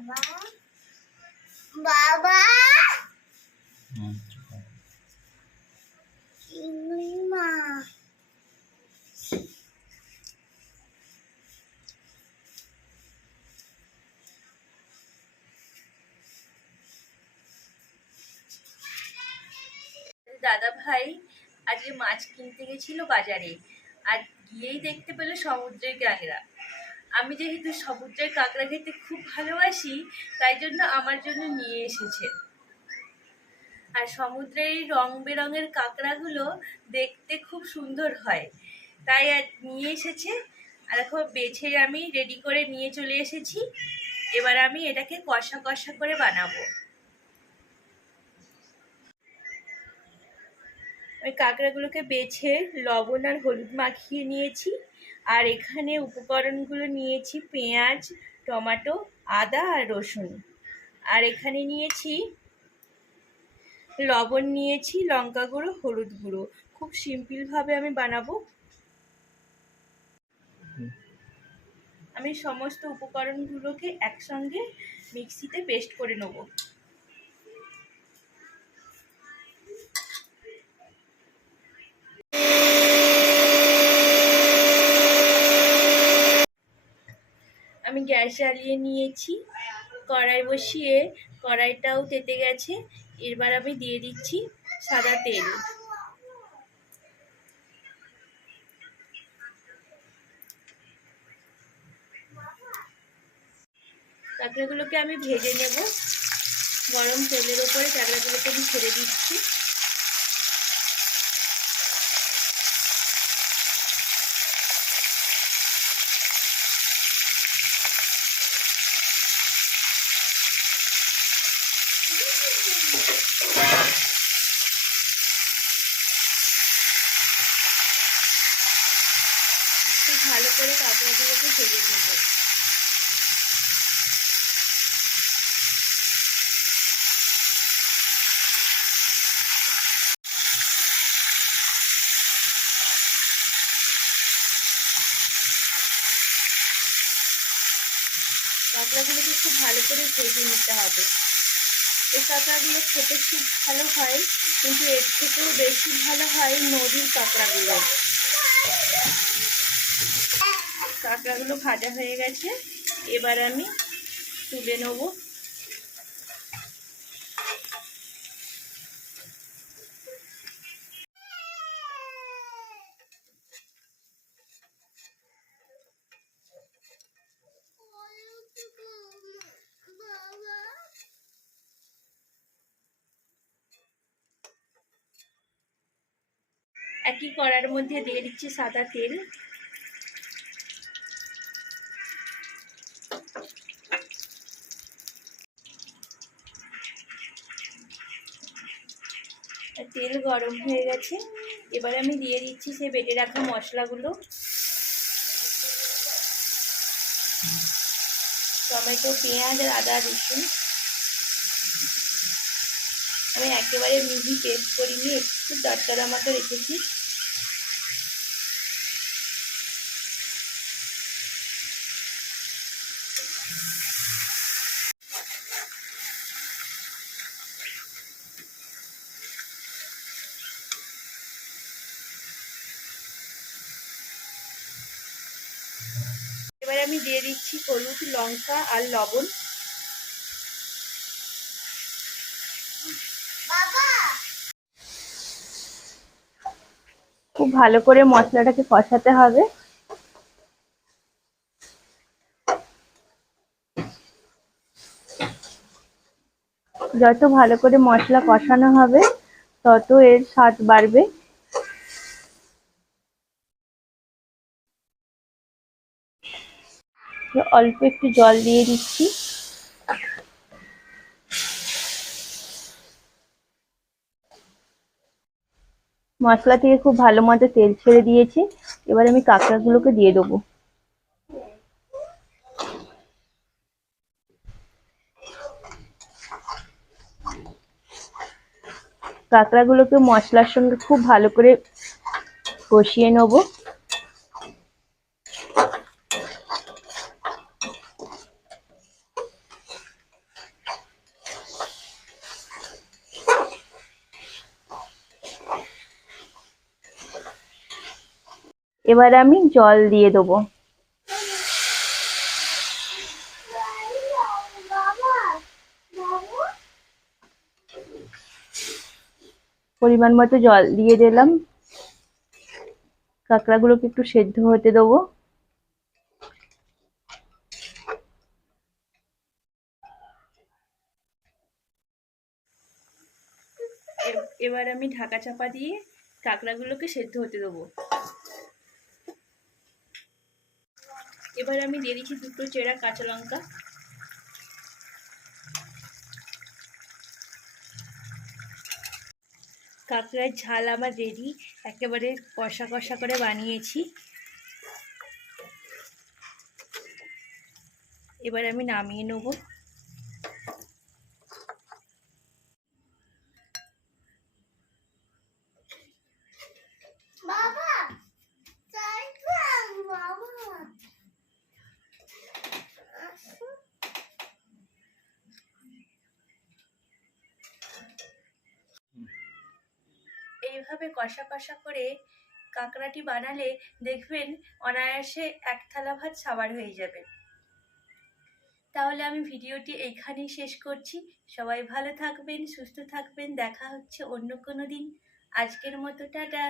বাবা বাবা। চিংড়ি মাছ দাদা ভাই আজকে মাছ কিনতে গেছিল বাজারে আর গিয়েই দেখতে পেল সমুদ্রের কাঁকড়া আমি যেহেতু সমুদ্রের কাঁকড়া খেতে খুব ভালোবাসি, তাই জন্য আমার জন্য নিয়ে এসেছে। আর সমুদ্রের এই রং বেরঙের কাঁকড়াগুলো দেখতে খুব সুন্দর হয়। তাই আর নিয়ে এসেছে। আর এখন বেছে আমি রেডি করে নিয়ে চলে এসেছি। এবার আমি এটাকে কষা কষা করে বানাবো। ওই কাঁকড়াগুলোকে বেছে লবণ আর হলুদ মাখিয়ে নিয়েছি। আর এখানে উপকরণগুলো নিয়েছি পেঁয়াজ, টমেটো, আদা আর রসুন। আর এখানে নিয়েছি লবণ নিয়েছি, লঙ্কা গুঁড়ো, হলুদ গুঁড়ো। খুব সিম্পলভাবে আমি বানাবো। আমি সমস্ত উপকরণগুলোকে একসঙ্গে মিক্সিতে পেস্ট করে নেব। আমি গ্যাস জ্বালিয়ে নিয়েছি। কড়াই বসিয়ে কড়াইটাও তেতে গেছে। এবার আমি দিয়ে দিচ্ছি সাদা তেল। কাঁকড়াগুলোকে আমি ভেজে নেব। গরম তেলের ওপরে কাঁকড়াগুলোকে আমি ছেড়ে দিচ্ছি। খুব ভালো করে কাঁকড়াগুলোকে ভেজে নেব। কাঁকড়াগুলোকে খুব ভালো করে ভেজে নিতে হবে। এই কাঁকড়াগুলো খেতে খুব ভালো হয়, কিন্তু এর থেকেও বেশি ভালো হয় নদীর কাঁকড়াগুলো কাঁকড়াগুলো ভাজা হয়ে গেছে। এবার আমি তুলে নেব। একই কড়ার মধ্যে দিয়ে দিচ্ছি সাদা তেল। তেল গরম হয়ে গেছে। এবার আমি দিয়ে দিচ্ছি সে বেটে রাখা মশলাগুলো। টমেটো, পেঁয়াজ আর আদা রসুন। আমি একেবারে মিহি পেস্ট করিনি, একটু দরকার মতো রেখেছি। দিয়ে দিচ্ছি হলুদ, লঙ্কা আর লবণ। খুব ভালো করে মশলাটাকে কষাতে হবে। যত ভালো করে মশলা কষানো হবে, তত এর স্বাদ বাড়বে। অল্প একটু জল দিয়ে দিচ্ছি। মশলা থেকে খুব ভালো মতো তেল ছেড়ে দিয়েছে। এবার আমি কাঁকড়াগুলোকে দিয়ে দেবো। কাঁকড়াগুলোকে মশলার সঙ্গে খুব ভালো করে কষিয়ে নেব। এবার আমি জল দিয়ে দেবো। পরিমাণ মতো জল দিয়ে দিলাম। কাঁকড়াগুলোকে একটু সেদ্ধ হতে দেবো। এবার আমি ঢাকা চাপা দিয়ে কাঁকড়াগুলোকে সেদ্ধ হতে দেবো। এবার আমি দিয়ে দিচ্ছি দুটো চেরা কাঁচা লঙ্কা। কাঁকড়ার ঝাল আমার রেডি একেবারে কষা কষা করে বানিয়েছি। এবার আমি নামিয়ে নেব বাবা তাই বাবা আসো এইভাবে কষা কষা করে কাঁকড়াটি বানালে দেখবেন অনায়াসে এক থালা ভাত সাবার হয়ে যাবে। তাহলে আমি ভিডিওটি এইখানেই শেষ করছি। সবাই ভালো থাকবেন, সুস্থ থাকবেন, দেখা হচ্ছে অন্য কোনো দিন। আজকের মতো, টাটা।